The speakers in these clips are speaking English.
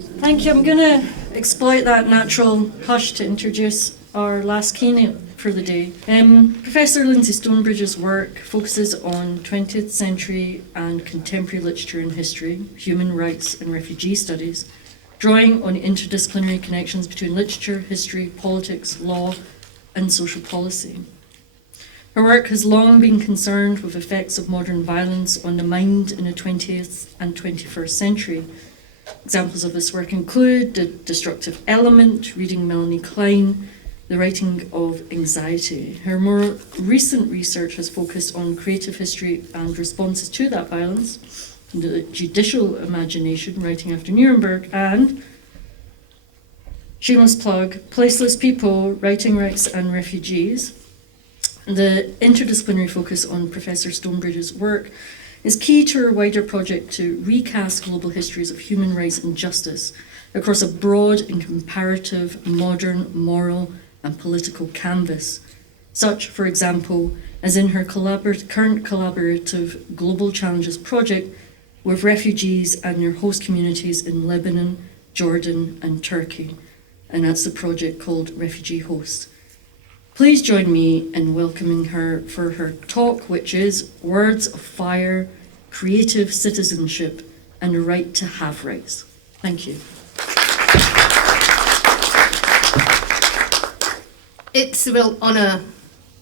Thank you. I'm going to exploit that natural hush to introduce our last keynote for the day. Professor Lyndsey Stonebridge's work focuses on 20th century and contemporary literature and history, human rights and refugee studies, drawing on interdisciplinary connections between literature, history, politics, law, and social policy. Her work has long been concerned with effects of modern violence on the mind in the 20th and 21st century. Examples of this work include The Destructive Element, reading Melanie Klein, the writing of anxiety. Her more recent research has focused on creative history and responses to that violence, the judicial imagination, writing after Nuremberg, and, shameless plug, Placeless People, writing rights and refugees. The interdisciplinary focus on Professor Stonebridge's work is key to her wider project to recast global histories of human rights and justice across a broad and comparative modern moral and political canvas, such, for example, as in her current collaborative Global Challenges project with refugees and their host communities in Lebanon, Jordan, and Turkey. And that's the project called Refugee Host. Please join me in welcoming her for her talk, which is Words of Fire, Creative Citizenship, and the Right to Have Rights. Thank you. It's a real honour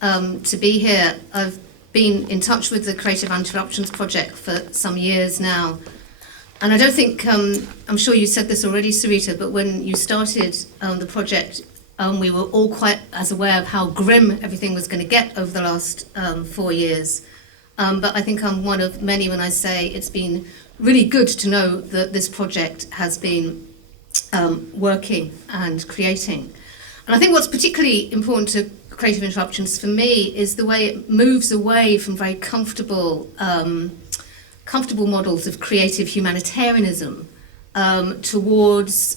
to be here. I've been in touch with the Creative Interruptions project for some years now. And I don't think, I'm sure you said this already, Sarita, but when you started the project, we were all quite as aware of how grim everything was going to get over the last 4 years. But I think I'm one of many when I say it's been really good to know that this project has been working and creating. And I think what's particularly important to Creative Interruptions for me is the way it moves away from very comfortable models of creative humanitarianism towards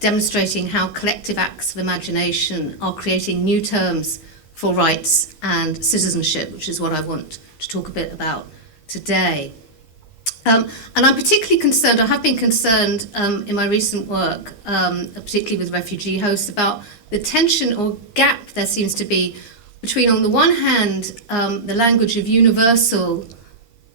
demonstrating how collective acts of imagination are creating new terms for rights and citizenship, which is what I want to talk a bit about today. And I'm particularly concerned, I have been concerned in my recent work, particularly with refugee hosts, about the tension or gap there seems to be between, on the one hand, the language of universal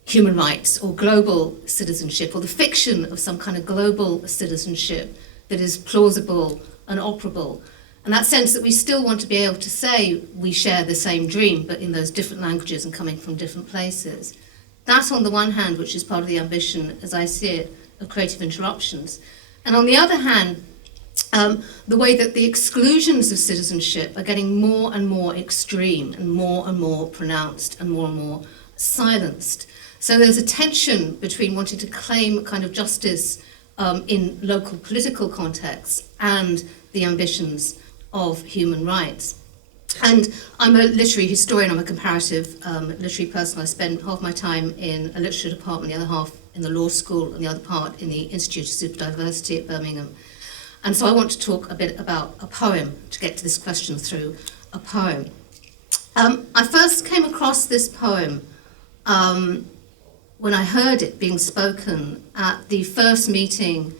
human rights or global citizenship, or the fiction of some kind of global citizenship that is plausible and operable. And that sense that we still want to be able to say we share the same dream, but in those different languages and coming from different places. That, on the one hand, which is part of the ambition, as I see it, of Creative Interruptions. And on the other hand, the way that the exclusions of citizenship are getting more and more extreme and more pronounced and more silenced. So there's a tension between wanting to claim kind of justice in local political contexts and the ambitions of human rights. And I'm a literary historian, I'm a comparative literary person. I spend half my time in a literature department, the other half in the law school, and the other part in the Institute of Superdiversity at Birmingham. And so I want to talk a bit about a poem, to get to this question through a poem. I first came across this poem when I heard it being spoken at the first meeting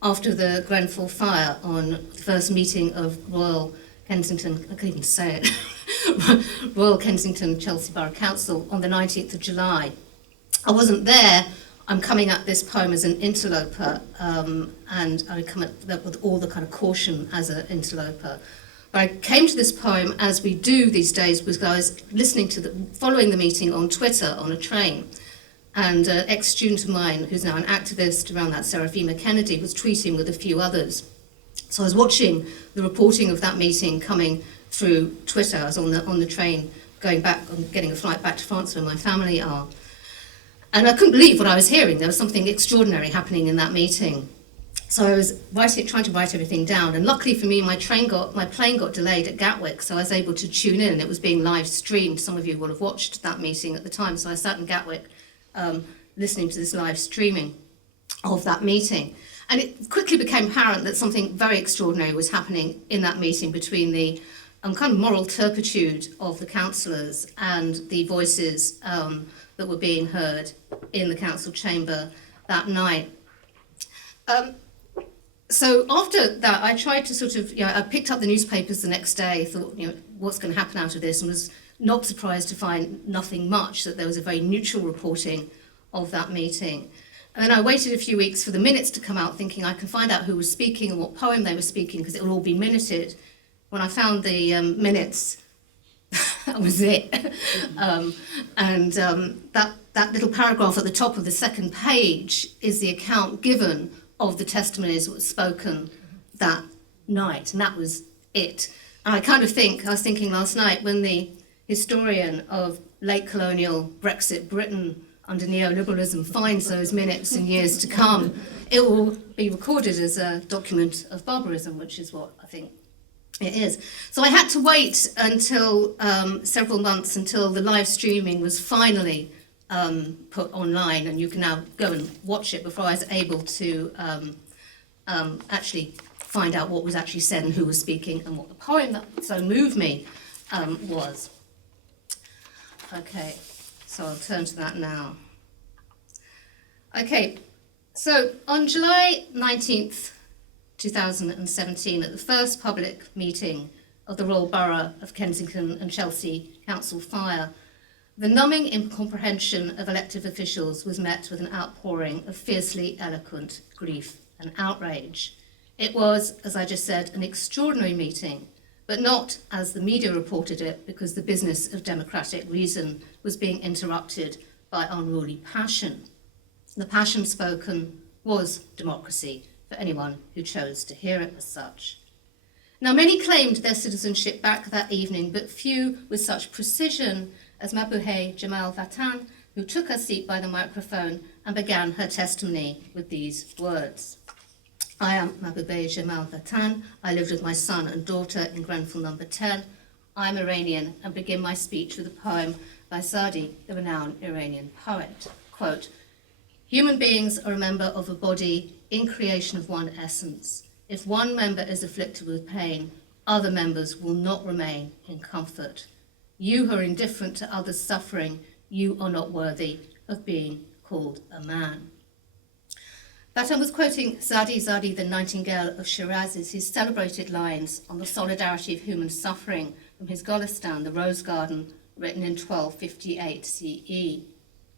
after the Grenfell fire, on the first meeting of Royal Kensington, I can't even say it, Royal Kensington Chelsea Borough Council on the 19th of July. I wasn't there. I'm coming at this poem as an interloper, and I come at that with all the kind of caution as an interloper. But I came to this poem, as we do these days, because I was following the meeting on Twitter on a train. And an ex-student of mine, who's now an activist around that, Seraphima Kennedy, was tweeting with a few others. So I was watching the reporting of that meeting coming through Twitter. I was on the train going back, getting a flight back to France where my family are. And I couldn't believe what I was hearing. There was something extraordinary happening in that meeting. So I was trying to write everything down. And luckily for me, my plane got delayed at Gatwick, so I was able to tune in. It was being live streamed. Some of you will have watched that meeting at the time. So I sat in Gatwick listening to this live streaming of that meeting. And it quickly became apparent that something very extraordinary was happening in that meeting between the kind of moral turpitude of the councillors and the voices that were being heard in the council chamber that night. So after that, I tried to sort of, I picked up the newspapers the next day, thought, what's going to happen out of this, and was not surprised to find nothing much, that there was a very neutral reporting of that meeting. And then I waited a few weeks for the minutes to come out, thinking I can find out who was speaking and what poem they were speaking, because it will all be minuted. When I found the minutes, that was it. That little paragraph at the top of the second page is the account given of the testimonies that were spoken that night, and that was it. And I was thinking last night, when the historian of late colonial Brexit Britain under neoliberalism finds those minutes in years to come, it will be recorded as a document of barbarism, which is what I think it is. So I had to wait until several months until the live streaming was finally put online, and you can now go and watch it, before I was able to actually find out what was actually said and who was speaking and what the poem that so moved me was. Okay, so I'll turn to that now. Okay, so on July 19th, 2017, at the first public meeting of the Royal Borough of Kensington and Chelsea Council Fire, the numbing incomprehension of elected officials was met with an outpouring of fiercely eloquent grief and outrage. It was, as I just said, an extraordinary meeting, but not as the media reported it, because the business of democratic reason was being interrupted by unruly passion. The passion spoken was democracy for anyone who chose to hear it as such. Now, many claimed their citizenship back that evening, but few with such precision as Mabouhey Jamal Vatan, who took her seat by the microphone and began her testimony with these words. I am Mabouhey Jamal Vatan. I lived with my son and daughter in Grenfell number 10. I'm Iranian, and begin my speech with a poem by Sadi, the renowned Iranian poet. Quote, human beings are a member of a body in creation of one essence. If one member is afflicted with pain, other members will not remain in comfort. You who are indifferent to others' suffering, you are not worthy of being called a man. Vatan was quoting Zadi, the Nightingale of Shiraz's, his celebrated lines on the solidarity of human suffering from his Golistan, the Rose Garden, written in 1258 CE.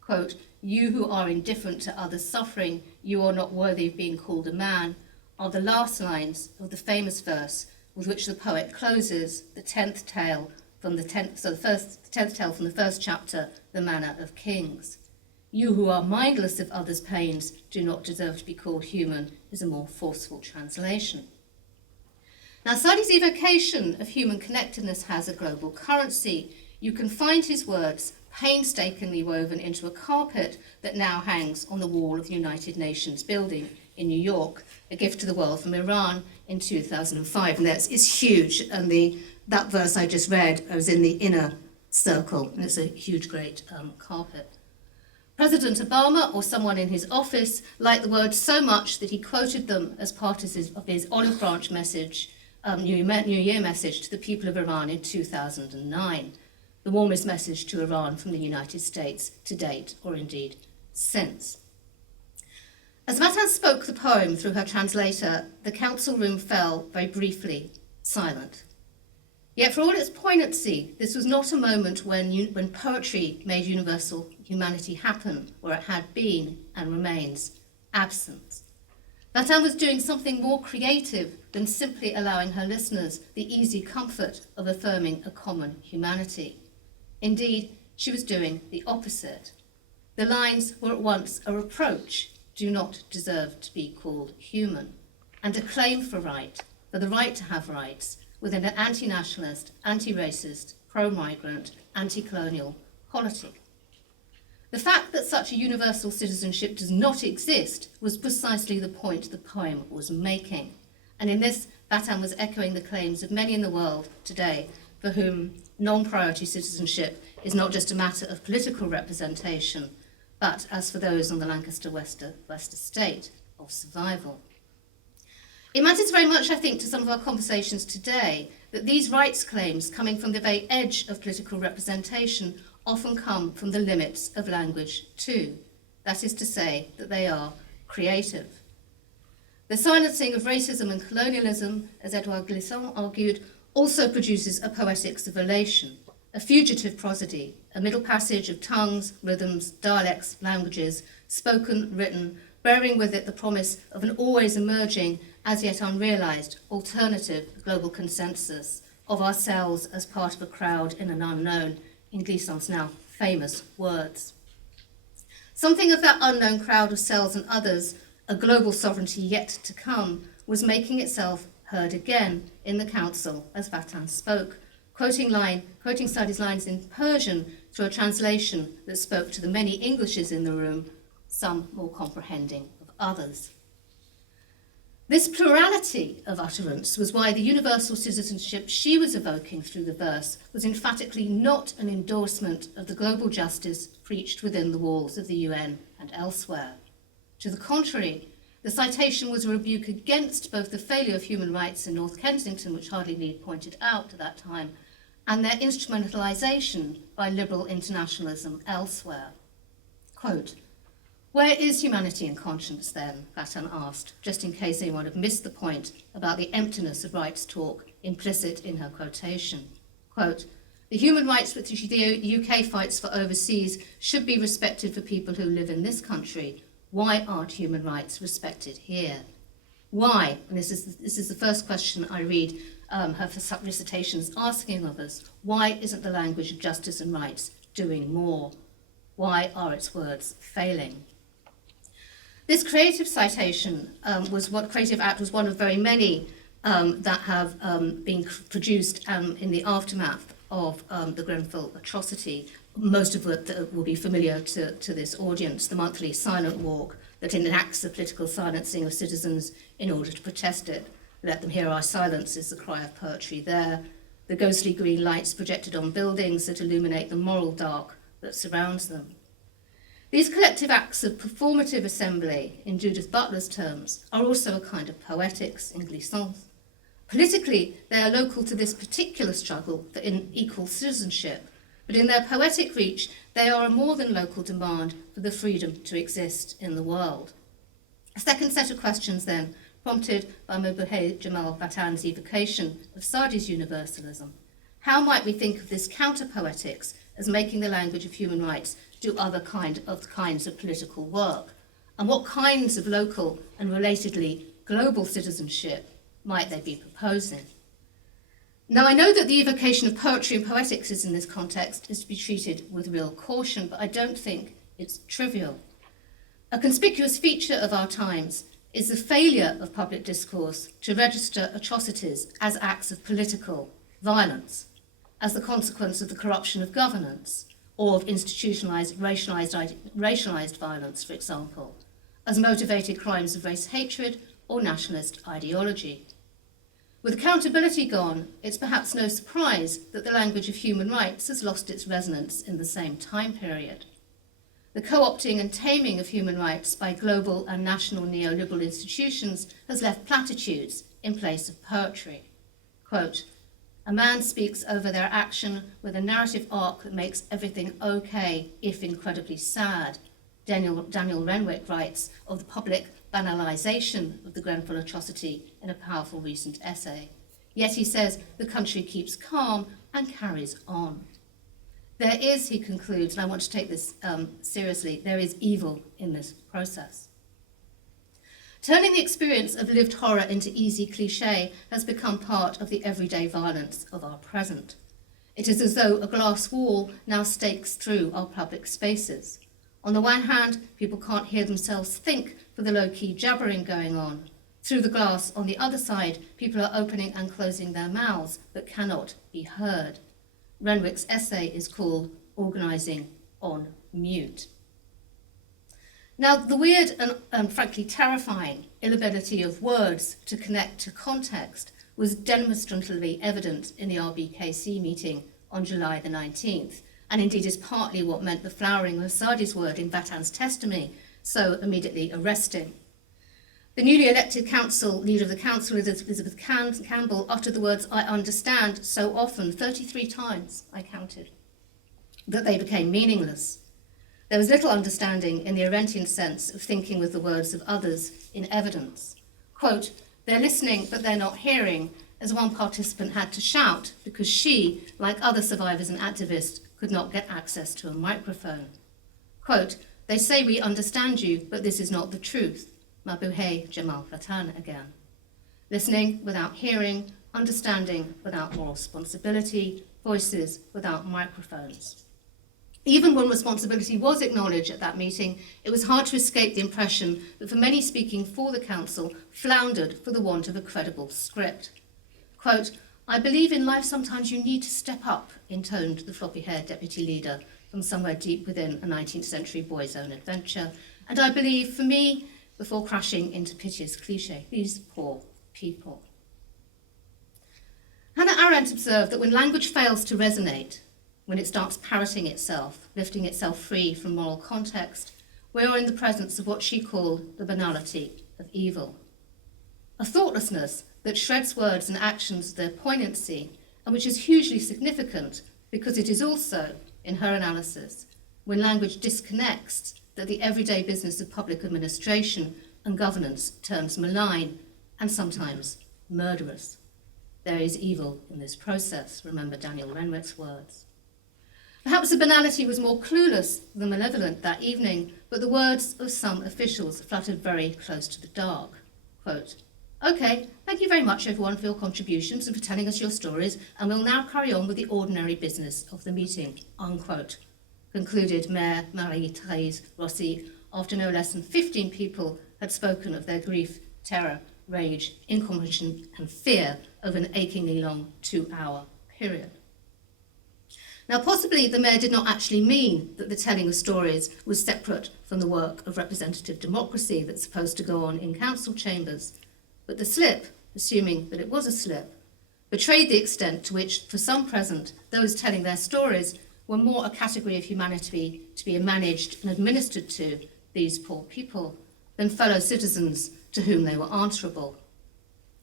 Quote, you who are indifferent to others' suffering, you are not worthy of being called a man, are the last lines of the famous verse with which the poet closes the 10th tale from the 10th tale from the first chapter, The Manner of Kings. You who are mindless of others' pains do not deserve to be called human, is a more forceful translation. Now, Sadi's evocation of human connectedness has a global currency. You can find his words painstakingly woven into a carpet that now hangs on the wall of the United Nations building in New York, a gift to the world from Iran in 2005. And it's huge, and that verse I just read was in the inner circle, and it's a huge, great carpet. President Obama, or someone in his office, liked the words so much that he quoted them as part of his olive branch message, New Year message to the people of Iran in 2009, the warmest message to Iran from the United States to date, or indeed since. As Vatan spoke the poem through her translator, the council room fell very briefly silent. Yet for all its poignancy, this was not a moment when poetry made universal humanity happen, where it had been and remains absent. Vatan was doing something more creative than simply allowing her listeners the easy comfort of affirming a common humanity. Indeed, she was doing the opposite. The lines were at once a reproach, do not deserve to be called human, and a claim for the right to have rights, within an anti-nationalist, anti-racist, pro-migrant, anti-colonial polity. The fact that such a universal citizenship does not exist was precisely the point the poem was making. And in this, Vatan was echoing the claims of many in the world today for whom non-priority citizenship is not just a matter of political representation, but, as for those on the Lancaster West Estate, of survival. It matters very much, I think, to some of our conversations today that these rights claims coming from the very edge of political representation often come from the limits of language too. That is to say, that they are creative. The silencing of racism and colonialism, as Edouard Glissant argued, also produces a poetics of relation, a fugitive prosody, a middle passage of tongues, rhythms, dialects, languages, spoken, written, bearing with it the promise of an always emerging, as yet unrealized, alternative global consensus of ourselves as part of a crowd in an unknown, in Glissant's now famous words. Something of that unknown crowd of selves and others, a global sovereignty yet to come, was making itself heard again in the council as Vatan spoke, quoting Sadi's lines in Persian through a translation that spoke to the many Englishes in the room, some more comprehending of others. This plurality of utterance was why the universal citizenship she was evoking through the verse was emphatically not an endorsement of the global justice preached within the walls of the UN and elsewhere. To the contrary, the citation was a rebuke against both the failure of human rights in North Kensington, which Hardly Need pointed out at that time, and their instrumentalisation by liberal internationalism elsewhere. Quote, "Where is humanity and conscience then?" Vatan asked, just in case anyone had missed the point about the emptiness of rights talk implicit in her quotation. Quote, "The human rights which the UK fights for overseas should be respected for people who live in this country. Why aren't human rights respected here? Why?" And this is the first question I read her recitations asking of us. Why isn't the language of justice and rights doing more? Why are its words failing? This creative citation Creative Act was one of very many that have been produced in the aftermath of the Grenfell atrocity, most of it will be familiar to this audience, the monthly silent walk that enacts the political silencing of citizens in order to protest it. Let them hear our silence is the cry of poetry there. The ghostly green lights projected on buildings that illuminate the moral dark that surrounds them. These collective acts of performative assembly, in Judith Butler's terms, are also a kind of poetics in Glissant's. Politically, they are local to this particular struggle for equal citizenship, but in their poetic reach, they are a more than local demand for the freedom to exist in the world. A second set of questions then, prompted by Mobaheh Jamal Vatan's evocation of Sadi's universalism. How might we think of this counter-poetics as making the language of human rights do other kinds of political work? And what kinds of local and relatedly global citizenship might they be proposing? Now, I know that the evocation of poetry and poetics in this context is to be treated with real caution, but I don't think it's trivial. A conspicuous feature of our times is the failure of public discourse to register atrocities as acts of political violence, as the consequence of the corruption of governance, or of institutionalized racialized violence, for example, as motivated crimes of race hatred or nationalist ideology. With accountability gone, it's perhaps no surprise that the language of human rights has lost its resonance in the same time period. The co-opting and taming of human rights by global and national neoliberal institutions has left platitudes in place of poetry. Quote, "A man speaks over their action with a narrative arc that makes everything okay, if incredibly sad." Daniel Renwick writes of the public banalisation of the Grenfell atrocity in a powerful recent essay. Yet he says the country keeps calm and carries on. There is, he concludes, and I want to take this seriously, there is evil in this process. Turning the experience of lived horror into easy cliché has become part of the everyday violence of our present. It is as though a glass wall now stakes through our public spaces. On the one hand, people can't hear themselves think for the low-key jabbering going on. Through the glass, on the other side, people are opening and closing their mouths but cannot be heard. Renwick's essay is called Organising on Mute. Now, the weird and frankly terrifying inability of words to connect to context was demonstratively evident in the RBKC meeting on July the 19th, and indeed is partly what meant the flowering of Sadi's word in Vatan's testimony so immediately arresting. The newly elected leader of the council, Elizabeth Campbell, uttered the words, "I understand," so often, 33 times, I counted, that they became meaningless. There was little understanding in the Arendtian sense of thinking with the words of others in evidence. Quote, "They're listening, but they're not hearing," as one participant had to shout because she, like other survivors and activists, could not get access to a microphone. Quote, "They say we understand you, but this is not the truth." Mabuhay Jamal Fatan again. Listening without hearing, understanding without moral responsibility, voices without microphones. Even when responsibility was acknowledged at that meeting, it was hard to escape the impression that for many speaking for the council floundered for the want of a credible script. Quote, "I believe in life sometimes you need to step up," intoned the floppy-haired deputy leader from somewhere deep within a 19th century boy's own adventure. "And I believe, for me, before crashing into piteous cliché, these poor people." Hannah Arendt observed that when language fails to resonate, when it starts parroting itself, lifting itself free from moral context, we are in the presence of what she called the banality of evil. A thoughtlessness that shreds words and actions of their poignancy, and which is hugely significant because it is also, in her analysis, when language disconnects, that the everyday business of public administration and governance turns malign and sometimes murderous. There is evil in this process, remember Daniel Renwick's words. Perhaps the banality was more clueless than malevolent that evening, but the words of some officials fluttered very close to the dark. Quote, "Okay, thank you very much everyone for your contributions and for telling us your stories, and we'll now carry on with the ordinary business of the meeting," unquote, concluded Mayor Marie-Thérèse Rossi after no less than 15 people had spoken of their grief, terror, rage, incomprehension and fear over an achingly long 2-hour period. Now, possibly the mayor did not actually mean that the telling of stories was separate from the work of representative democracy that's supposed to go on in council chambers, but the slip, assuming that it was a slip, betrayed the extent to which, for some present, those telling their stories were more a category of humanity to be managed and administered to these poor people than fellow citizens to whom they were answerable.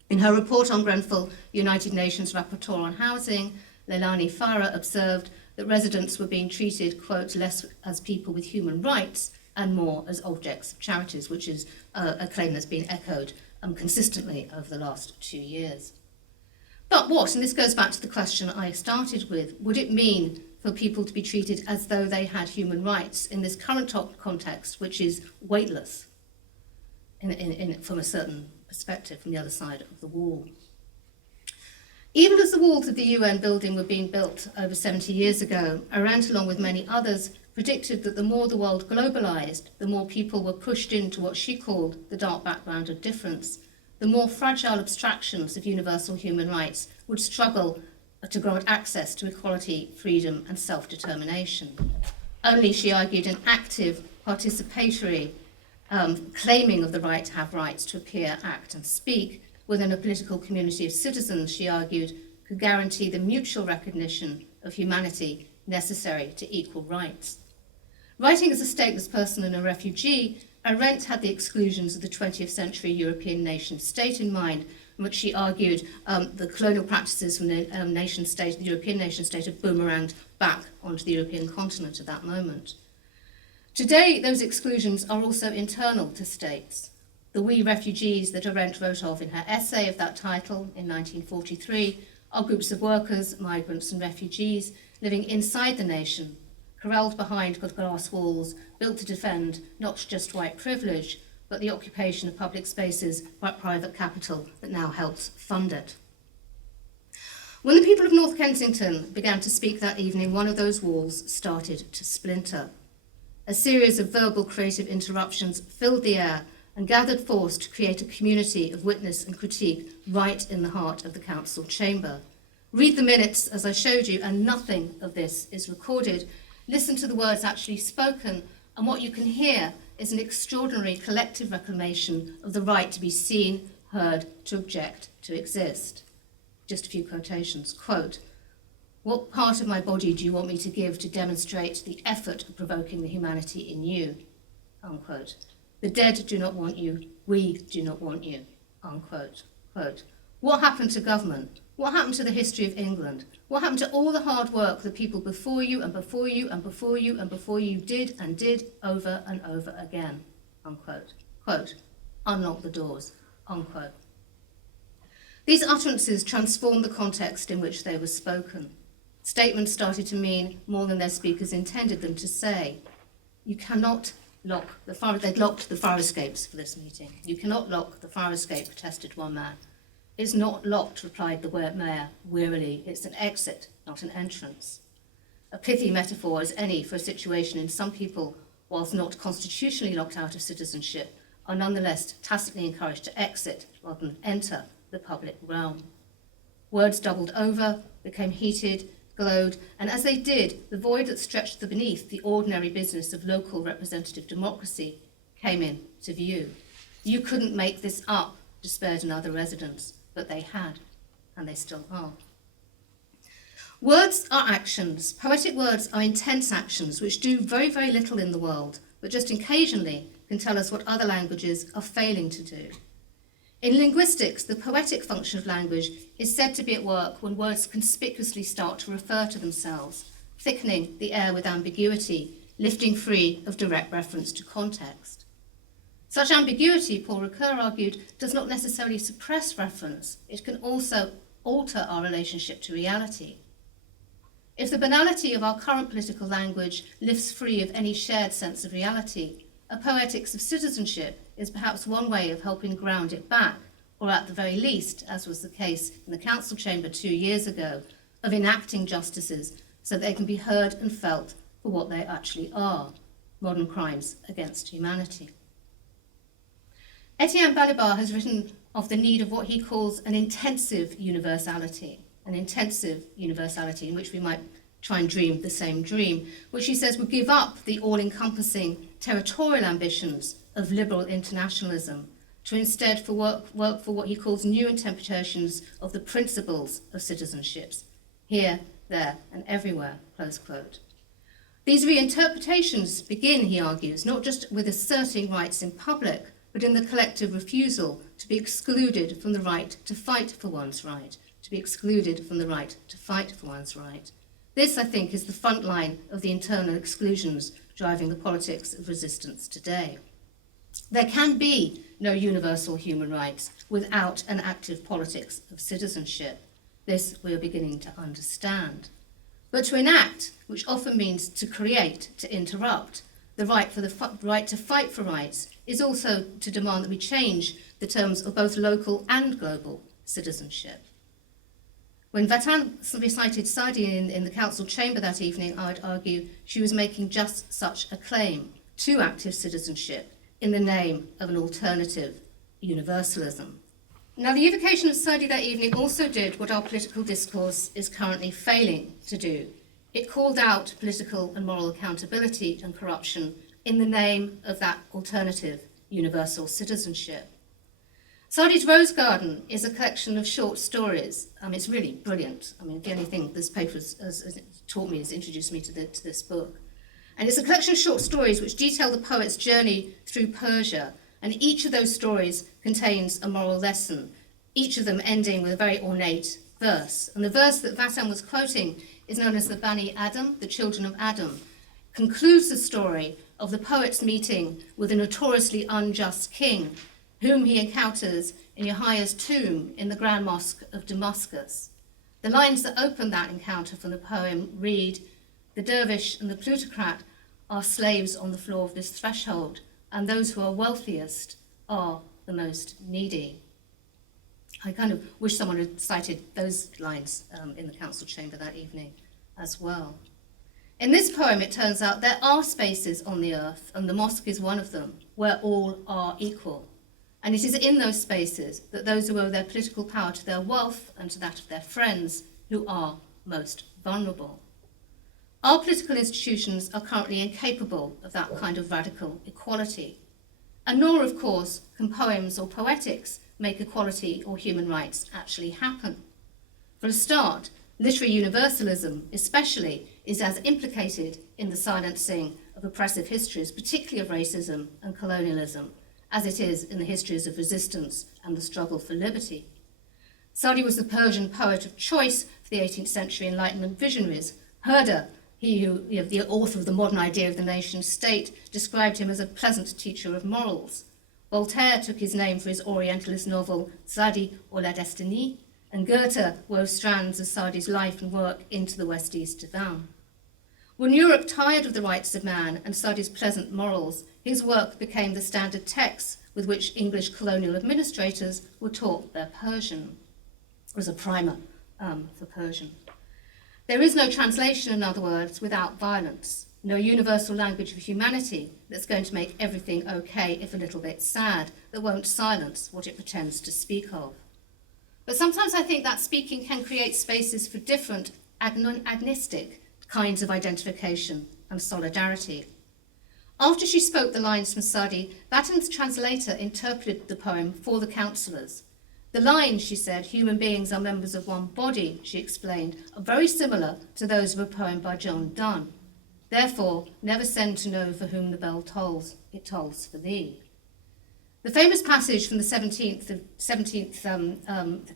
In her report on Grenfell, United Nations Rapporteur on Housing, Leilani Farah observed that residents were being treated, quote, less as people with human rights and more as objects of charities, which is a claim that's been echoed consistently over the last 2 years. But what, and this goes back to the question I started with, would it mean for people to be treated as though they had human rights in this current context, which is weightless from a certain perspective from the other side of the wall? Even as the walls of the UN building were being built over 70 years ago, Arendt, along with many others, predicted that the more the world globalized, the more people were pushed into what she called the dark background of difference, the more fragile abstractions of universal human rights would struggle to grant access to equality, freedom, and self-determination. Only, she argued, an active, participatory claiming of the right to have rights to appear, act, and speak within a political community of citizens, she argued, could guarantee the mutual recognition of humanity necessary to equal rights. Writing as a stateless person and a refugee, Arendt had the exclusions of the 20th century European nation-state in mind, in which she argued the colonial practices from the nation-state, the European nation-state, had boomeranged back onto the European continent at that moment. Today, those exclusions are also internal to states. The we refugees that Arendt wrote of in her essay of that title in 1943 are groups of workers, migrants and refugees living inside the nation, corralled behind glass walls, built to defend not just white privilege, but the occupation of public spaces by private capital that now helps fund it. When the people of North Kensington began to speak that evening, one of those walls started to splinter. A series of verbal creative interruptions filled the air and gathered force to create a community of witness and critique right in the heart of the council chamber. Read the minutes, as I showed you, and nothing of this is recorded. Listen to the words actually spoken, and what you can hear is an extraordinary collective reclamation of the right to be seen, heard, to object, to exist. Just a few quotations. Quote, "What part of my body do you want me to give to demonstrate the effort of provoking the humanity in you?" Unquote. "The dead do not want you, we do not want you," unquote. Quote, "What happened to government? What happened to the history of England? What happened to all the hard work the people before you and before you and before you and before you did over and over again?" Unquote. Quote, "Unlock the doors," unquote. These utterances transformed the context in which they were spoken. Statements started to mean more than their speakers intended them to say. You cannot lock the fire, they'd locked the fire escapes for this meeting. You cannot lock the fire escape, protested one man. It's not locked, replied the mayor wearily. It's an exit, not an entrance. A pithy metaphor as any for a situation in some people, whilst not constitutionally locked out of citizenship, are nonetheless tacitly encouraged to exit rather than enter the public realm. Words doubled over, became heated, glowed, and as they did, the void that stretched beneath the ordinary business of local representative democracy came into view. You couldn't make this up, despaired another residents, but they had, and they still are. Words are actions. Poetic words are intense actions which do very, very little in the world, but just occasionally can tell us what other languages are failing to do. In linguistics, the poetic function of language is said to be at work when words conspicuously start to refer to themselves, thickening the air with ambiguity, lifting free of direct reference to context. Such ambiguity, Paul Ricoeur argued, does not necessarily suppress reference. It can also alter our relationship to reality. If the banality of our current political language lifts free of any shared sense of reality, a poetics of citizenship is perhaps one way of helping ground it back, or at the very least, as was the case in the council chamber 2 years ago, of enacting justices so they can be heard and felt for what they actually are, modern crimes against humanity. Etienne Balibar has written of the need of what he calls an intensive universality in which we might try and dream the same dream, which he says would give up the all-encompassing territorial ambitions of liberal internationalism to instead work for what he calls new interpretations of the principles of citizenships, here, there, and everywhere, close quote. These reinterpretations begin, he argues, not just with asserting rights in public, but in the collective refusal to be excluded from the right to fight for one's right, to be excluded from the right to fight for one's right. This, I think, is the front line of the internal exclusions driving the politics of resistance today. There can be no universal human rights without an active politics of citizenship. This we are beginning to understand. But to enact, which often means to create, to interrupt, the right to fight for rights is also to demand that we change the terms of both local and global citizenship. When Vatan recited Saadi in the council chamber that evening, I'd argue she was making just such a claim to active citizenship in the name of an alternative universalism. Now, the evocation of Saadi that evening also did what our political discourse is currently failing to do. It called out political and moral accountability and corruption in the name of that alternative universal citizenship. Saadi's Rose Garden is a collection of short stories. It's really brilliant. The only thing this paper has taught me is introduced me to this book. And it's a collection of short stories which detail the poet's journey through Persia, and each of those stories contains a moral lesson, each of them ending with a very ornate verse. And the verse that Vatan was quoting is known as the Bani Adam, the children of Adam, concludes the story of the poet's meeting with a notoriously unjust king, whom he encounters in Yahia's tomb in the Grand Mosque of Damascus. The lines that open that encounter from the poem read, "The dervish and the plutocrat are slaves on the floor of this threshold, and those who are wealthiest are the most needy." I kind of wish someone had cited those lines in the council chamber that evening as well. In this poem, it turns out there are spaces on the earth, and the mosque is one of them, where all are equal. And it is in those spaces that those who owe their political power to their wealth and to that of their friends who are most vulnerable. Our political institutions are currently incapable of that kind of radical equality. And nor, of course, can poems or poetics make equality or human rights actually happen. For a start, literary universalism, especially, is as implicated in the silencing of oppressive histories, particularly of racism and colonialism, as it is in the histories of resistance and the struggle for liberty. Saadi was the Persian poet of choice for the 18th century Enlightenment visionaries. Herder, the author of The Modern Idea of the Nation State, described him as a pleasant teacher of morals. Voltaire took his name for his Orientalist novel Sadi or La Destinée, and Goethe wove strands of Sadi's life and work into the West-East divan. When Europe tired of the rights of man and Sadi's pleasant morals, his work became the standard text with which English colonial administrators were taught their Persian. It was a primer for Persian. There is no translation, in other words, without violence. No universal language of humanity that's going to make everything okay if a little bit sad, that won't silence what it pretends to speak of. But sometimes I think that speaking can create spaces for different agnostic kinds of identification and solidarity. After she spoke the lines from Sadi, Vatton's translator interpreted the poem for the councillors. The lines, she said, human beings are members of one body, she explained, are very similar to those of a poem by John Donne. Therefore, never send to know for whom the bell tolls, it tolls for thee. The famous passage from the 17th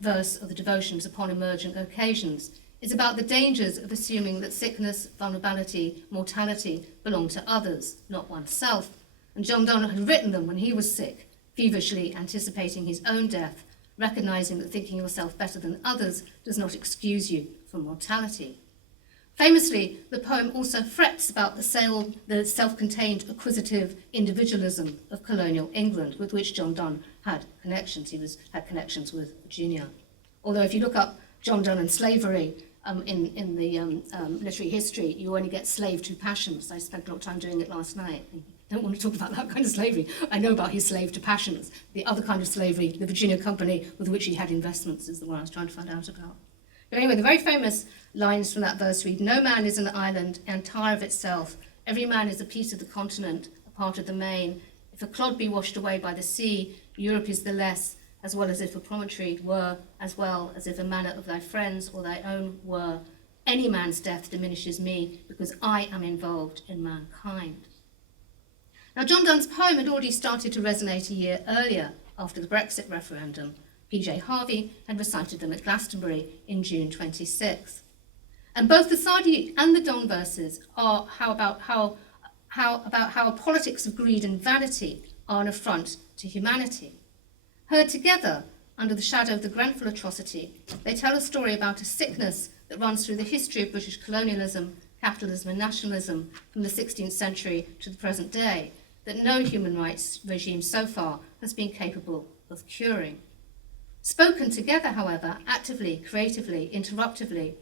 verse of the Devotions upon emergent occasions is about the dangers of assuming that sickness, vulnerability, mortality belong to others, not oneself. And John Donne had written them when he was sick, feverishly anticipating his own death, recognizing that thinking yourself better than others does not excuse you from mortality. Famously, the poem also frets about the self-contained acquisitive individualism of colonial England, with which John Donne had connections. He had connections with Virginia. Although if you look up John Donne and slavery in the literary history, you only get slave to passions. I spent a lot of time doing it last night. I don't want to talk about that kind of slavery. I know about his slave to passions. The other kind of slavery, the Virginia Company with which he had investments, is the one I was trying to find out about. But anyway, the very famous lines from that verse read, "No man is an island, entire of itself. Every man is a piece of the continent, a part of the main. If a clod be washed away by the sea, Europe is the less, as well as if a promontory were, as well as if a manor of thy friends or thy own were. Any man's death diminishes me, because I am involved in mankind." Now, John Donne's poem had already started to resonate a year earlier, after the Brexit referendum. P.J. Harvey had recited them at Glastonbury in June 26. And both the Sadi and the Donne verses are about how a politics of greed and vanity are an affront to humanity. Heard together under the shadow of the Grenfell atrocity, they tell a story about a sickness that runs through the history of British colonialism, capitalism and nationalism from the 16th century to the present day, that no human rights regime so far has been capable of curing. Spoken together, however, actively, creatively, interruptively,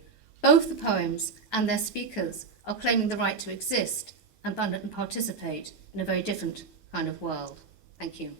both the poems and their speakers are claiming the right to exist and participate in a very different kind of world. Thank you.